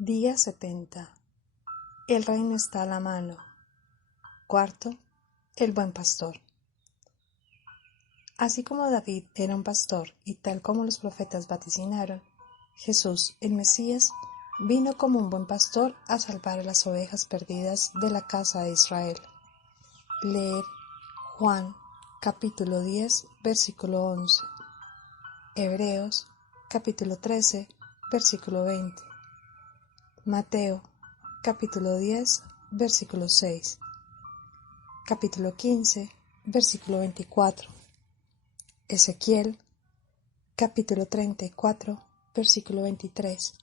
Día 70. El reino está a la mano. Cuarto, el buen pastor. Así como David era un pastor y tal como los profetas vaticinaron, Jesús, el Mesías, vino como un buen pastor a salvar a las ovejas perdidas de la casa de Israel. Leer Juan, capítulo 10, versículo 11. Hebreos, capítulo 13, versículo 20. Mateo, capítulo 10, versículo 6. Capítulo 15, versículo 24. Ezequiel, capítulo 34, versículo 23.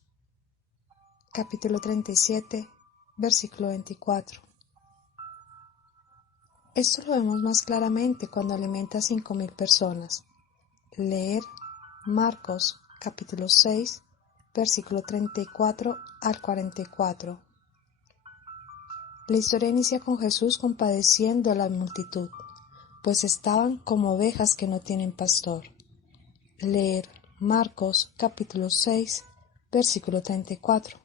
Capítulo 37, versículo 24. Esto lo vemos más claramente cuando alimenta a 5,000 personas. Leer Marcos, capítulo 6, versículo 34 al 44. La historia inicia con Jesús compadeciendo a la multitud, pues estaban como ovejas que no tienen pastor. Leer Marcos capítulo 6, versículo 34.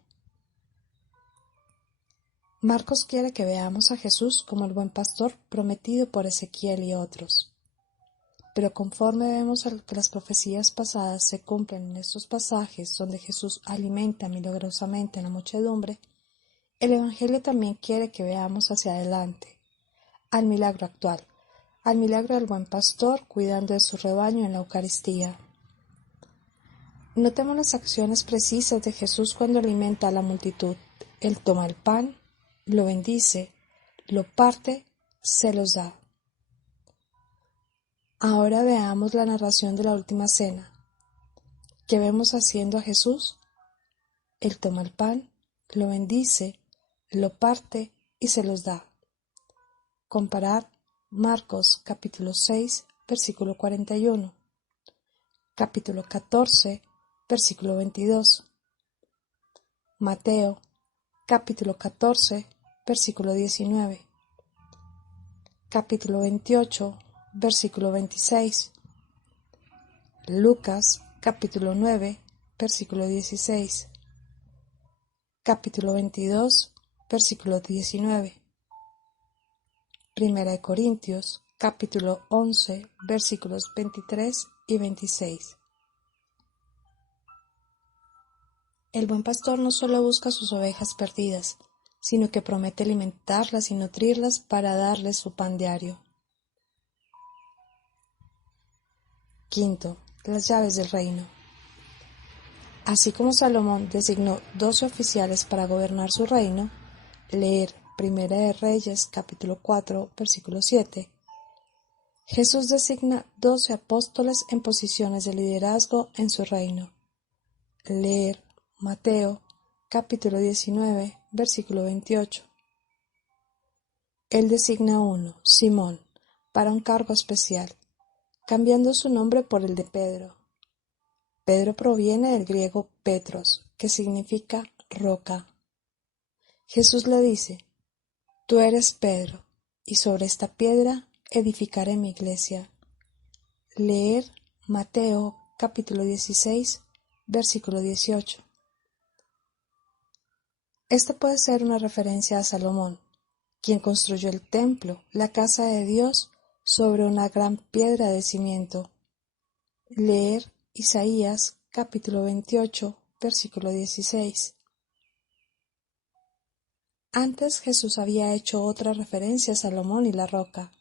Marcos quiere que veamos a Jesús como el buen pastor prometido por Ezequiel y otros. Pero conforme vemos que las profecías pasadas se cumplen en estos pasajes donde Jesús alimenta milagrosamente a la muchedumbre, el Evangelio también quiere que veamos hacia adelante, al milagro actual, al milagro del buen pastor cuidando de su rebaño en la Eucaristía. Notemos las acciones precisas de Jesús cuando alimenta a la multitud. Él toma el pan, lo bendice, lo parte, se los da. Ahora veamos la narración de la última cena. ¿Qué vemos haciendo a Jesús? Él toma el pan, lo bendice, lo parte y se los da. Comparad Marcos capítulo 6, versículo 41, capítulo 14, versículo 22, Mateo capítulo 14, versículo 19, capítulo 28, versículo 26, Lucas capítulo 9, versículo 16, capítulo 22, versículo 19, Primera de Corintios, capítulo 11, versículos 23 y 26. El buen pastor no solo busca sus ovejas perdidas, sino que promete alimentarlas y nutrirlas para darles su pan diario. Quinto, las llaves del reino. Así como Salomón designó 12 oficiales para gobernar su reino, leer Primera de Reyes, capítulo 4, versículo 7, Jesús designa 12 apóstoles en posiciones de liderazgo en su reino. Leer Mateo, capítulo 19, versículo 28. Él designa a uno, Simón, para un cargo especial, cambiando su nombre por el de Pedro. Pedro proviene del griego Petros, que significa roca. Jesús le dice: Tú eres Pedro, y sobre esta piedra edificaré mi iglesia. Leer Mateo capítulo 16, versículo 18. Esta puede ser una referencia a Salomón, quien construyó el templo, la casa de Dios, sobre una gran piedra de cimiento. Leer Isaías capítulo 28, versículo 16. Antes Jesús había hecho otra referencia a Salomón y la roca,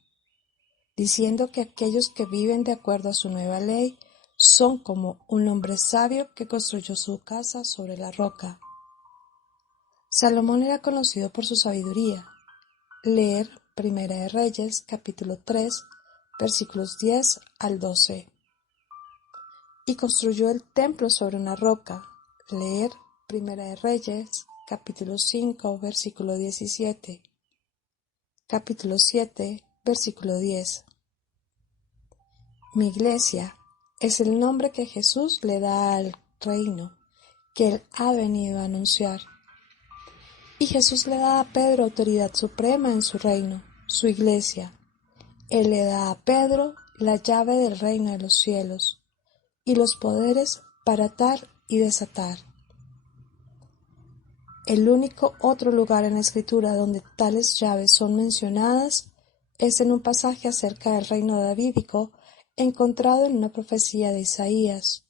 diciendo que aquellos que viven de acuerdo a su nueva ley son como un hombre sabio que construyó su casa sobre la roca. Salomón era conocido por su sabiduría. Leer Primera de Reyes, capítulo 3, versículos 10 al 12. Y construyó el templo sobre una roca. Leer Primera de Reyes, capítulo 5, versículo 17. Capítulo 7, versículo 10. Mi iglesia es el nombre que Jesús le da al reino que Él ha venido a anunciar. Y Jesús le da a Pedro autoridad suprema en su reino, su iglesia. Él le da a Pedro la llave del reino de los cielos y los poderes para atar y desatar. El único otro lugar en la Escritura donde tales llaves son mencionadas es en un pasaje acerca del reino davídico encontrado en una profecía de Isaías.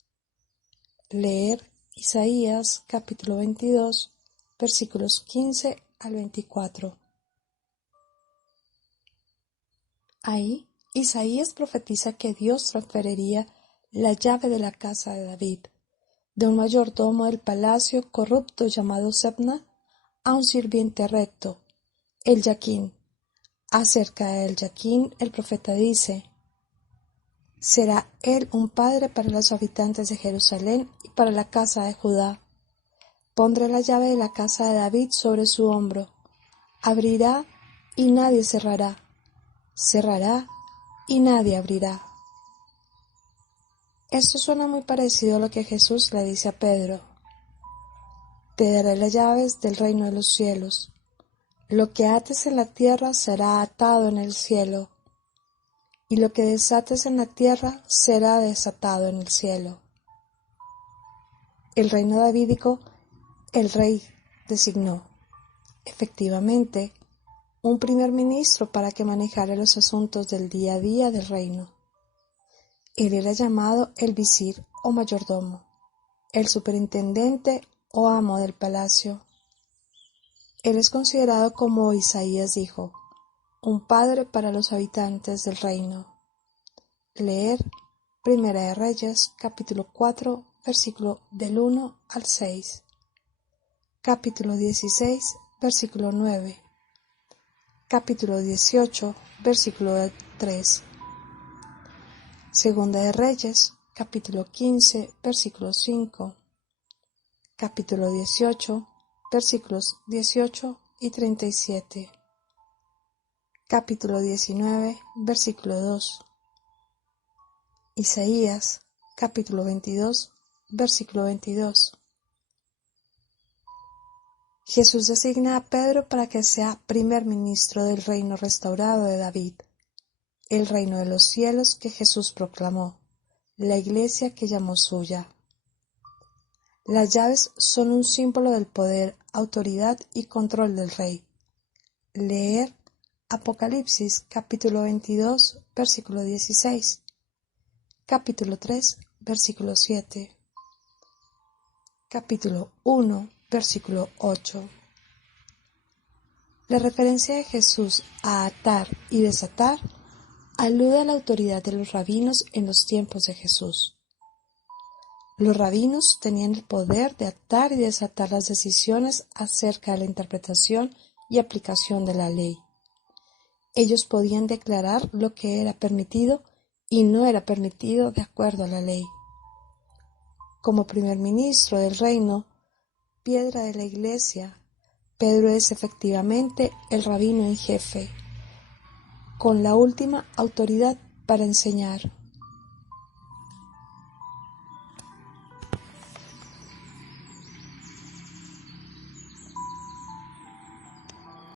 Leer Isaías capítulo 22, versículos 15 al 24. Ahí, Isaías profetiza que Dios transferiría la llave de la casa de David, de un mayordomo del palacio corrupto llamado Sebna, a un sirviente recto, el Yaquín. Acerca del Yaquín, el profeta dice: será él un padre para los habitantes de Jerusalén y para la casa de Judá. Pondré la llave de la casa de David sobre su hombro. Abrirá y nadie cerrará. Cerrará y nadie abrirá. Esto suena muy parecido a lo que Jesús le dice a Pedro: te daré las llaves del reino de los cielos. Lo que ates en la tierra será atado en el cielo, y lo que desates en la tierra será desatado en el cielo. El reino davídico, el rey designó, efectivamente, un primer ministro para que manejara los asuntos del día a día del reino. Él era llamado el visir o mayordomo, el superintendente o amo del palacio. Él es considerado, como Isaías dijo, un padre para los habitantes del reino. Leer Primera de Reyes, capítulo 4, versículo del 1 al 6. Capítulo 16, versículo 9. Capítulo 18, versículo 3. Segunda de Reyes, capítulo 15, versículo 5. Capítulo 18, versículos 18 y 37. Capítulo 19, versículo 2. Isaías, capítulo 22, versículo 22. Jesús designa a Pedro para que sea primer ministro del reino restaurado de David, el reino de los cielos que Jesús proclamó, la iglesia que llamó suya. Las llaves son un símbolo del poder, autoridad y control del rey. Leer Apocalipsis capítulo 22, versículo 16. Capítulo 3, versículo 7. Capítulo 1, versículo 8. La referencia de Jesús a atar y desatar alude a la autoridad de los rabinos en los tiempos de Jesús. Los rabinos tenían el poder de atar y desatar las decisiones acerca de la interpretación y aplicación de la ley. Ellos podían declarar lo que era permitido y no era permitido de acuerdo a la ley. Como primer ministro del reino, piedra de la iglesia, Pedro es efectivamente el rabino en jefe, con la última autoridad para enseñar.